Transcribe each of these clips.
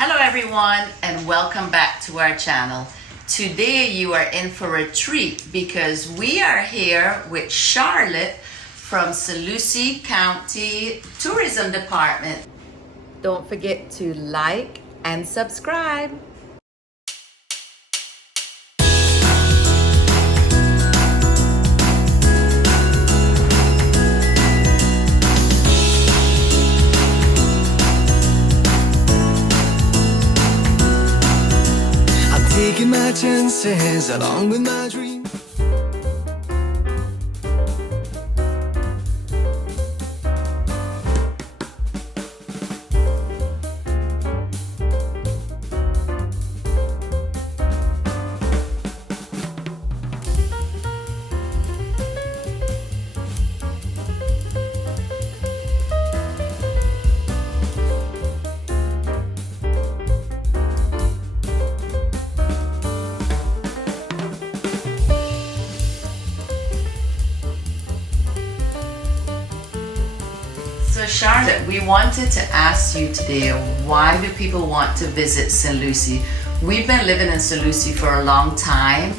Hello everyone and welcome back to our channel. Today you are in for a treat because we are here with Charlotte from Lucie County Tourism Department. Don't forget to like and subscribe. Taking my chances along with my dream. So Charlotte, we wanted to ask you today, why do people want to visit St. Lucie? We've been living in St. Lucie for a long time,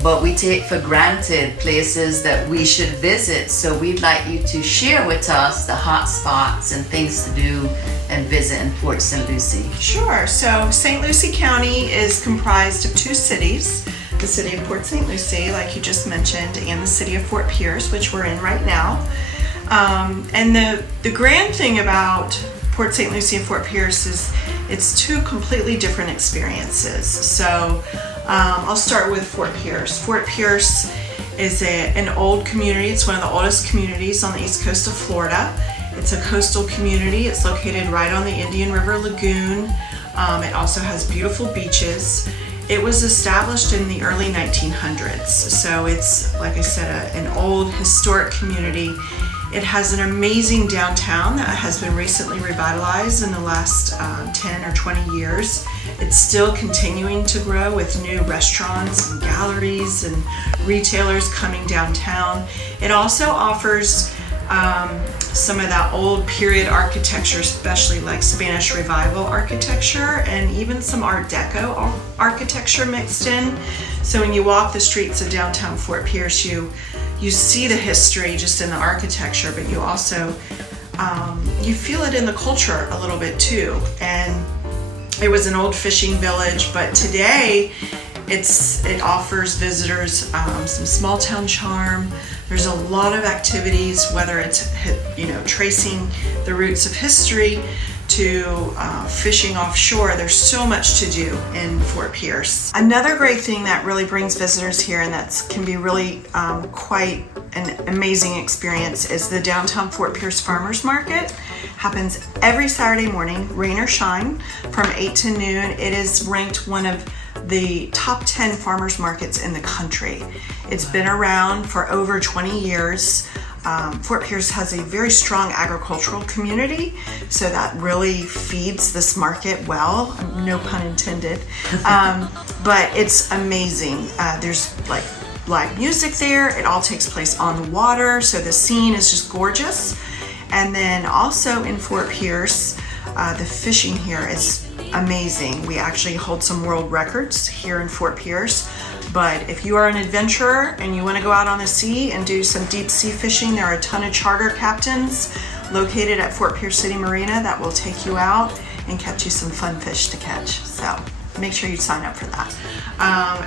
but we take for granted places that we should visit. So we'd like you to share with us the hot spots and things to do and visit in Port St. Lucie. Sure. So St. Lucie County is comprised of two cities, the city of Port St. Lucie, like you just mentioned, and the city of Fort Pierce, which we're in right now. And the grand thing about Port St. Lucie and Fort Pierce is it's two completely different experiences. So I'll start with Fort Pierce. Fort Pierce is an old community. It's one of the oldest communities on the east coast of Florida. It's a coastal community. It's located right on the Indian River Lagoon. It also has beautiful beaches. It was established in the early 1900s. So it's, like I said, an old historic community. It has an amazing downtown that has been recently revitalized in the last 10 or 20 years. It's still continuing to grow with new restaurants and galleries and retailers coming downtown. It also offers some of that old period architecture, especially like Spanish Revival architecture and even some Art Deco architecture mixed in. So when you walk the streets of downtown Fort Pierce, you see the history just in the architecture, but you also you feel it in the culture a little bit too. And it was an old fishing village, but today it offers visitors some small town charm. There's a lot of activities, whether it's tracing the roots of history to fishing offshore. There's so much to do in Fort Pierce. Another great thing that really brings visitors here and that can be really quite an amazing experience is the downtown Fort Pierce Farmers Market. Happens every Saturday morning, rain or shine, from 8 to noon. It is ranked one of the top 10 farmers markets in the country. It's been around for over 20 years. Fort Pierce has a very strong agricultural community, so that really feeds this market well, no pun intended. But it's amazing. There's like live music there. It all takes place on the water, so the scene is just gorgeous. And then also in Fort Pierce, the fishing here is amazing. We actually hold some world records here in Fort Pierce. But if you are an adventurer and you want to go out on the sea and do some deep sea fishing, there are a ton of charter captains located at Fort Pierce City Marina that will take you out and catch you some fun fish to catch. So make sure you sign up for that.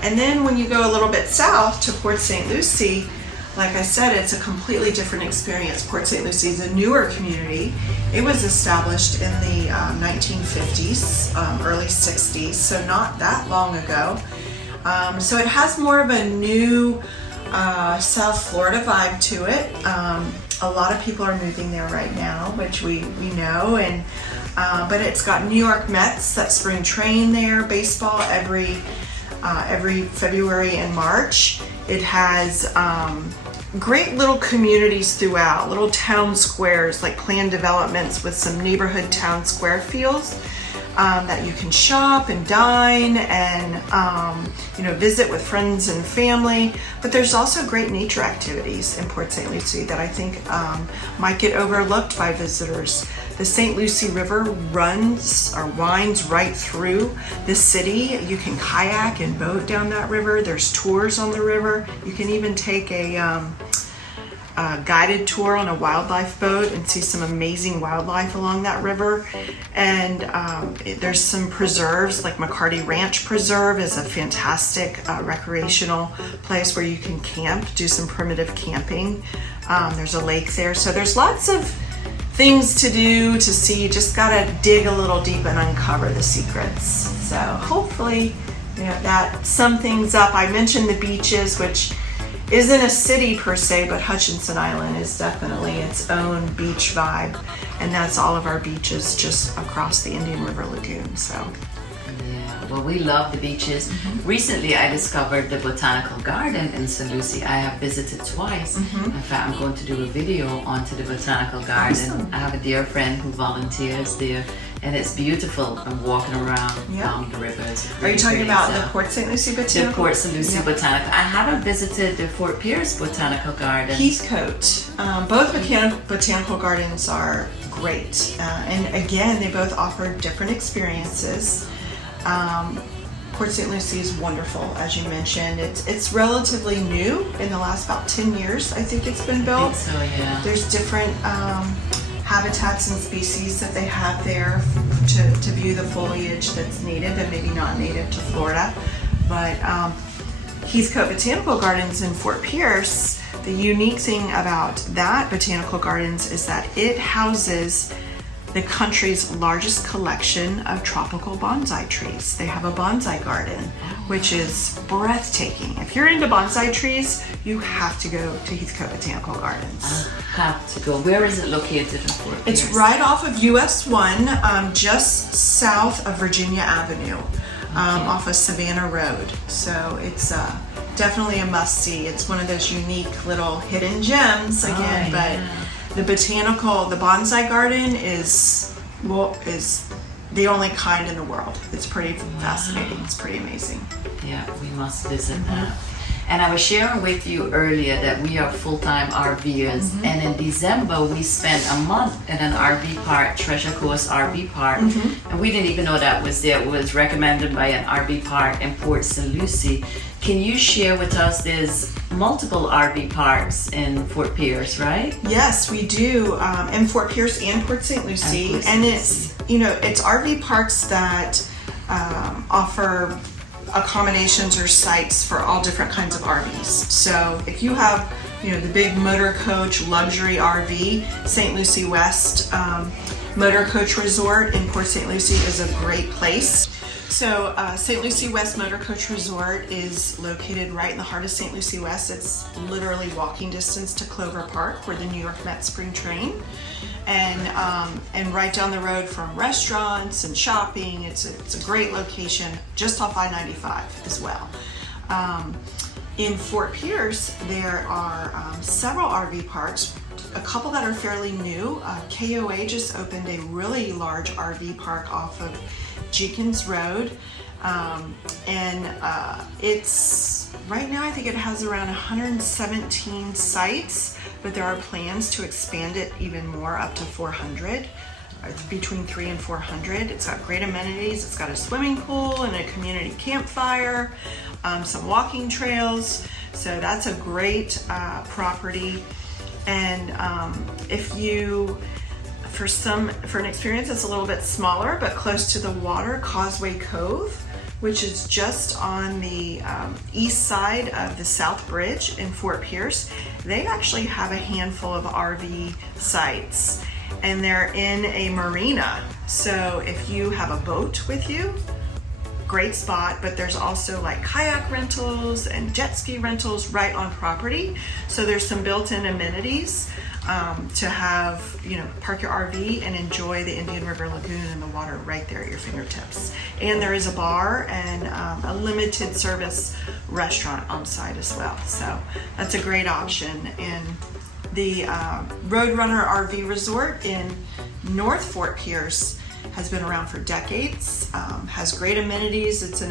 And then when you go a little bit south to Port St. Lucie, like I said, it's a completely different experience. Port St. Lucie is a newer community. It was established in the 1950s, early 60s, so not that long ago. So it has more of a new South Florida vibe to it. A lot of people are moving there right now, which we know, and but it's got New York Mets that spring train there, baseball every February and March. It has great little communities throughout, little town squares, like planned developments with some neighborhood town square feels. That you can shop and dine and visit with friends and family. But there's also great nature activities in Port St. Lucie that I think might get overlooked by visitors. The St. Lucie River runs or winds right through the city. You can kayak and boat down that river. There's tours on the river. You can even take a guided tour on a wildlife boat and see some amazing wildlife along that river. And there's some preserves, like McCarty Ranch Preserve is a fantastic recreational place where you can camp, do some primitive camping. There's a lake there. So there's lots of things to do, to see. Just gotta dig a little deep and uncover the secrets. So hopefully, that sum things up. I mentioned the beaches, which isn't a city per se, but Hutchinson Island is definitely its own beach vibe, and that's all of our beaches just across the Indian River Lagoon. So yeah, well, we love the beaches. Recently I discovered the botanical garden in St. Lucie. I have visited twice. In fact, I'm going to do a video onto the botanical garden. Awesome. I have a dear friend who volunteers there, and it's beautiful. I'm walking around along the river. Are you talking about the Port St. Lucie Botanical? The Port St. Lucie Botanical. I haven't visited the Fort Pierce Botanical Garden. Heathcote. Both botanical gardens are great. And again, they both offer different experiences. Port St. Lucie is wonderful, as you mentioned. It's relatively new. In the last about 10 years, I think it's been built. I think so, yeah. There's different habitats and species that they have there to view the foliage that's native and maybe not native to Florida. But Heathcote Botanical Gardens in Fort Pierce, the unique thing about that botanical gardens is that it houses the country's largest collection of tropical bonsai trees. They have a bonsai garden, which is breathtaking. If you're into bonsai trees, you have to go to Heathcote Botanical Gardens. Have to go. Where is it located in Fort Pierce? It's right off of US 1, just south of Virginia Avenue, off of Savannah Road. So it's definitely a must-see. It's one of those unique little hidden gems again, but the bonsai garden is the only kind in the world. It's pretty fascinating. It's pretty amazing. Yeah, we must visit that. And I was sharing with you earlier that we are full-time RVers, and in December we spent a month in an RV park, Treasure Coast RV Park, and we didn't even know that was there. It was recommended by an RV park in Port St. Lucie. Can you share with us, there's multiple RV parks in Fort Pierce, right? Yes, we do, in Fort Pierce and Port St. Lucie, and it's RV parks that offer accommodations or sites for all different kinds of RVs. So if you have, the big motor coach luxury RV, St. Lucie West Motor Coach Resort in Port St. Lucie is a great place. So St. Lucie West Motor Coach Resort is located right in the heart of St. Lucie West. It's literally walking distance to Clover Park, where the New York Mets spring train, and right down the road from restaurants and shopping. It's a great location, just off I-95 as well. In Fort Pierce, there are several RV parks. A couple that are fairly new. KOA just opened a really large RV park off of Jenkins Road, it's right now I think it has around 117 sites, but there are plans to expand it even more, up to 400. It's between 300 and 400. It's got great amenities. It's got a swimming pool and a community campfire, some walking trails. So that's a great property. And if you for an experience that's a little bit smaller but close to the water, Causeway Cove, which is just on the east side of the South Bridge in Fort Pierce, they actually have a handful of RV sites, and they're in a marina. So if you have a boat with you, great spot, but there's also like kayak rentals and jet ski rentals right on property. So there's some built-in amenities to have, park your RV and enjoy the Indian River Lagoon and the water right there at your fingertips. And there is a bar and a limited service restaurant on site as well. So that's a great option. And the Roadrunner RV Resort in North Fort Pierce has been around for decades, has great amenities. It's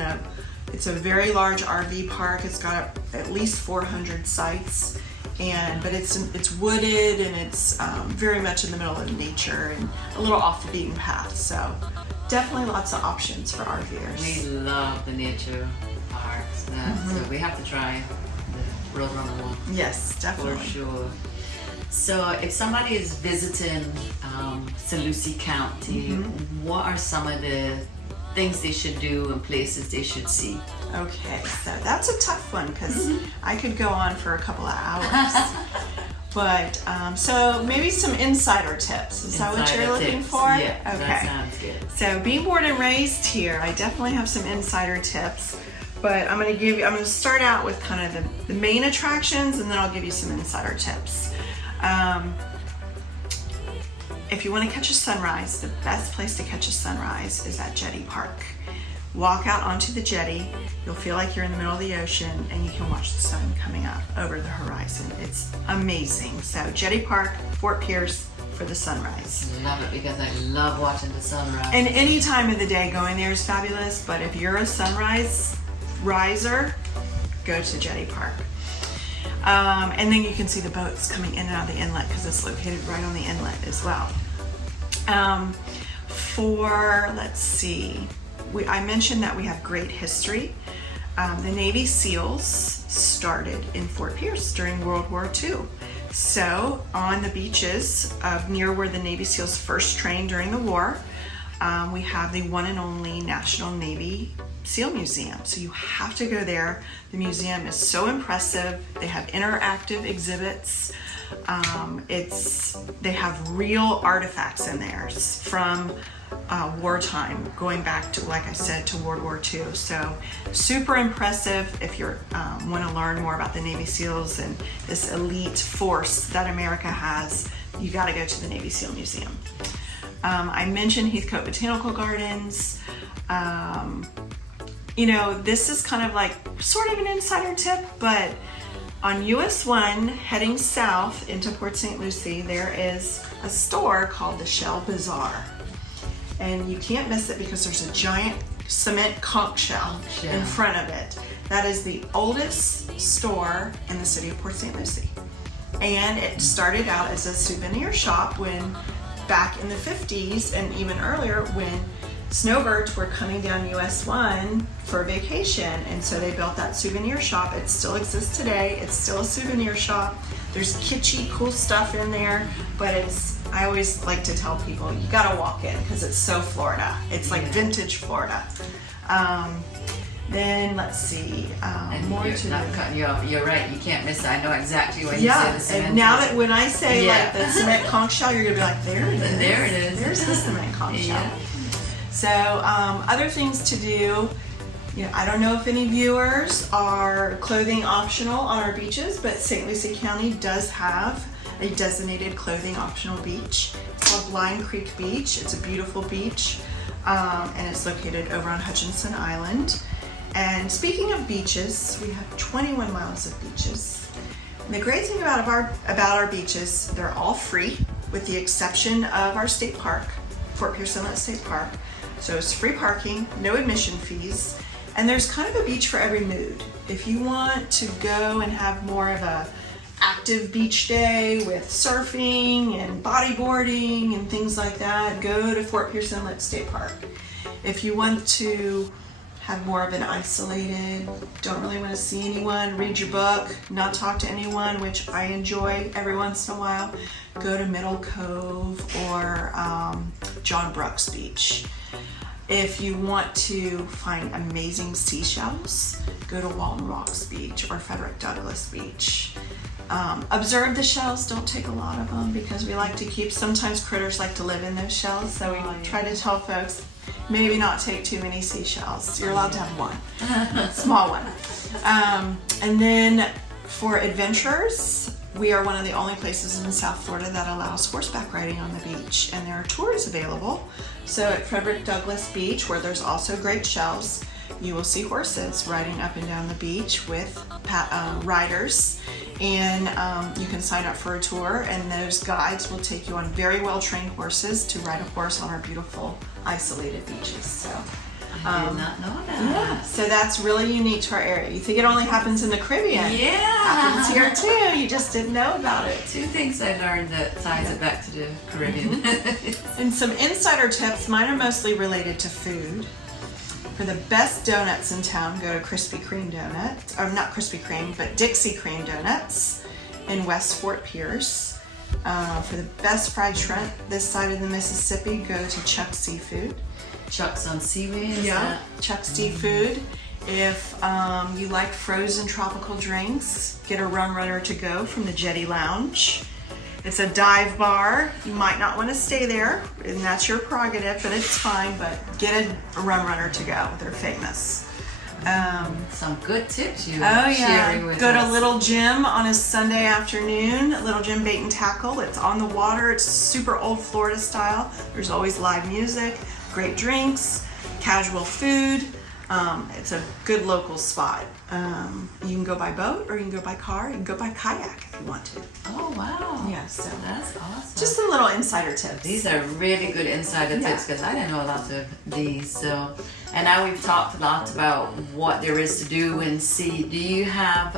a very large RV park. It's got at least 400 sites, but it's wooded and it's very much in the middle of nature and a little off the beaten path. So definitely lots of options for RVers. We love the nature parks. So we have to try the Roadrunner one. Yes, definitely. For sure. So if somebody is visiting St. Lucie County, what are some of the things they should do and places they should see? Okay, so that's a tough one because I could go on for a couple of hours. But so maybe some insider tips. Is that what you're looking for? Yeah, okay. that sounds good. So being born and raised here, I definitely have some insider tips. But I'm going to start out with kind of the main attractions, and then I'll give you some insider tips. If you want to catch a sunrise, the best place to catch a sunrise is at Jetty Park. Walk out onto the jetty, you'll feel like you're in the middle of the ocean, and you can watch the sun coming up over the horizon. It's amazing. So Jetty Park, Fort Pierce for the sunrise. Love it because I love watching the sunrise. And any time of the day going there is fabulous, but if you're a sunrise riser, go to Jetty Park. And then you can see the boats coming in and out of the inlet because it's located right on the inlet as well. Let's see, I mentioned that we have great history. The Navy SEALs started in Fort Pierce during World War II. So on the beaches near where the Navy SEALs first trained during the war, we have the one and only National Navy SEAL Museum. So you have to go there. The museum is so impressive. They have interactive exhibits. They have real artifacts in there from wartime, going back to, like I said, to World War II. So super impressive. If you want to learn more about the Navy SEALs and this elite force that America has, you got to go to the Navy SEAL Museum. I mentioned Heathcote Botanical Gardens. This is kind of like sort of an insider tip, but on US 1 heading south into Port St. Lucie, there is a store called the Shell Bazaar. And you can't miss it because there's a giant cement conch shell in front of it. That is the oldest store in the city of Port St. Lucie. And it started out as a souvenir shop back in the 50s and even earlier when snowbirds were coming down US 1 for vacation, and so they built that souvenir shop. It still exists today. It's still a souvenir shop. There's kitschy, cool stuff in there, but I always like to tell people, you gotta walk in because it's so Florida. It's like vintage Florida. Then let's see, more to not cutting you off. You're right. You can't miss it. I know exactly when you say the cement. And now that when I say like the cement conch shell, you're gonna be like, there it is. There it is. There's the cement conch shell. So other things to do. I don't know if any viewers are clothing optional on our beaches, but St. Lucie County does have a designated clothing optional beach. It's called Blind Creek Beach. It's a beautiful beach, and it's located over on Hutchinson Island. And speaking of beaches, we have 21 miles of beaches. And the great thing about our beaches, they're all free with the exception of our state park, Fort Pierce Inlet State Park. So it's free parking, no admission fees, and there's kind of a beach for every mood. If you want to go and have more of a active beach day with surfing and bodyboarding and things like that, go to Fort Pierce Inlet State Park. If you want to have more of an isolated, don't really want to see anyone, read your book, not talk to anyone, which I enjoy every once in a while, go to Middle Cove or John Brooks Beach. If you want to find amazing seashells, go to Walton Rocks Beach or Frederick Douglass Beach. Observe the shells, don't take a lot of them because we like to keep, sometimes critters like to live in those shells, so we try to tell folks maybe not take too many seashells. You're allowed to have one, a small one. And then for adventurers, we are one of the only places in South Florida that allows horseback riding on the beach, and there are tours available. So at Frederick Douglass Beach, where there's also great shells, you will see horses riding up and down the beach with riders, and you can sign up for a tour, and those guides will take you on very well-trained horses to ride a horse on our beautiful isolated beaches. So I did not know that. Yeah, so that's really unique to our area. You think it only happens in the Caribbean? Yeah. Happens here too. You just didn't know about it. Two things I learned that ties it back to the Caribbean. And some insider tips, mine are mostly related to food. For the best donuts in town, go to Krispy Kreme Donuts, or not Krispy Kreme, but Dixie Cream Donuts in West Fort Pierce. For the best fried shrimp this side of the Mississippi, go to Chuck's Seafood. Chuck's on seaweed. Yeah, Chuck's Seafood. If you like frozen tropical drinks, get a rum runner to go from the Jetty Lounge. It's a dive bar. You might not want to stay there, and that's your prerogative, but it's fine. But get a rum runner to go. They're famous. Some good tips you Oh sharing yeah, with go us. to Little Jim on a Sunday afternoon. Little Jim Bait and Tackle. It's on the water. It's super old Florida style. There's always live music, great drinks, casual food. It's a good local spot. You can go by boat or you can go by car. You can go by kayak if you want to. Oh wow. Yeah, so That's awesome. just some little insider tips. These are really good insider Yeah. tips because I didn't know a lot of these. So, and now we've talked a lot about what there is to do and see. Do you have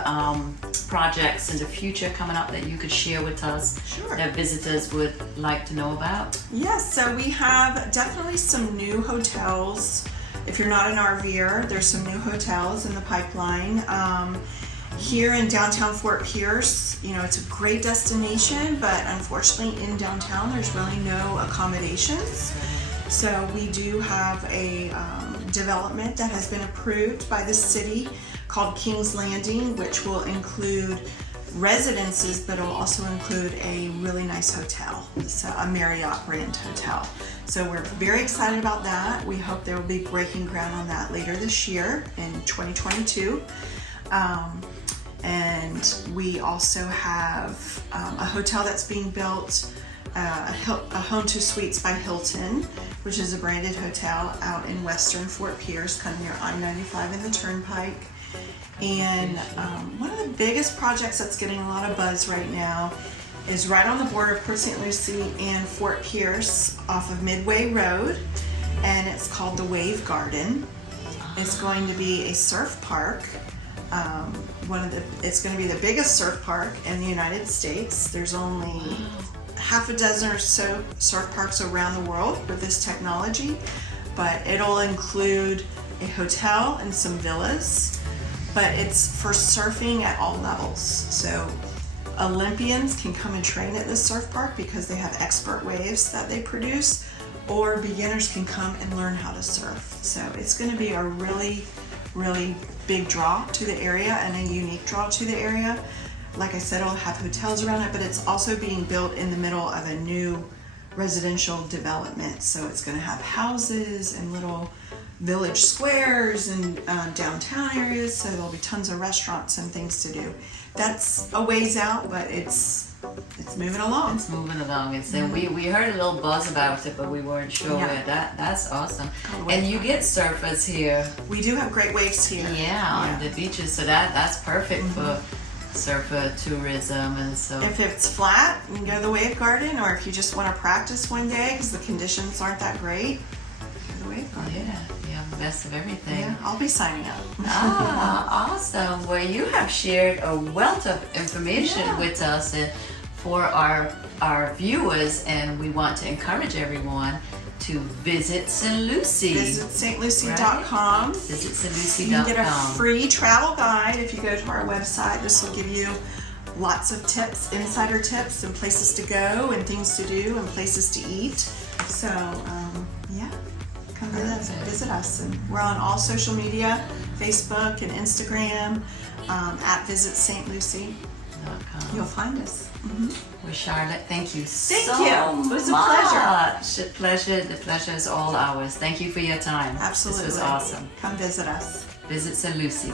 projects in the future coming up that you could share with us Sure. that visitors would like to know about? Yes, so we have definitely some new hotels. If you're not an RVer, there's some new hotels in the pipeline. Here in downtown Fort Pierce, you know, it's a great destination, but unfortunately in downtown there's really no accommodations. So we do have a development that has been approved by the city called King's Landing, which will include residences, but it'll also include a really nice hotel, so a Marriott brand hotel. So we're very excited about that. We hope there will be breaking ground on that later this year in 2022. And we also have a hotel that's being built, a Home to Suites by Hilton, which is a branded hotel out in western Fort Pierce, kind of near I-95 and the Turnpike. And one of the biggest projects that's getting a lot of buzz right now is right on the border of Port St. Lucie and Fort Pierce off of Midway Road, and it's called the Wave Garden. It's going to be a surf park. It's going to be the biggest surf park in the United States. There's only half a dozen or so surf parks around the world with this technology, but it'll include a hotel and some villas, but it's for surfing at all levels. So Olympians can come and train at this surf park because they have expert waves that they produce, or beginners can come and learn how to surf. So it's going to be a really, really big draw to the area and a unique draw to the area. Like I said, it'll have hotels around it, but it's also being built in the middle of a new residential development. So it's going to have houses and little village squares and downtown areas. So there'll be tons of restaurants and things to do. That's a ways out, but it's moving along. It's moving along. And we heard a little buzz about it, but we weren't sure. Yeah. That's awesome. Oh, And you get surfers here. We do have great waves here. On the beaches, so that's perfect for surfer tourism. And so If it's flat, you can go to the Wave Garden, or if you just want to practice one day because the conditions aren't that great, go to the Wave Garden. you have the best of everything. Yeah, I'll be signing up. Awesome. Well, you have shared a wealth of information with us and for our viewers, and we want to encourage everyone to visit St. Lucie. Visit stlucie.com. Visit stlucie.com. You can get a free travel guide if you go to our website. This will give you lots of tips, insider tips, and places to go, and things to do, and places to eat. So, come visit us. And we're on all social media, Facebook and Instagram, at Visit St. Lucie. You'll find us. Well, Charlotte, thank you so you. It was a pleasure. The pleasure is all ours. Thank you for your time. Absolutely. This was awesome. Come visit us. Visit St. Lucie.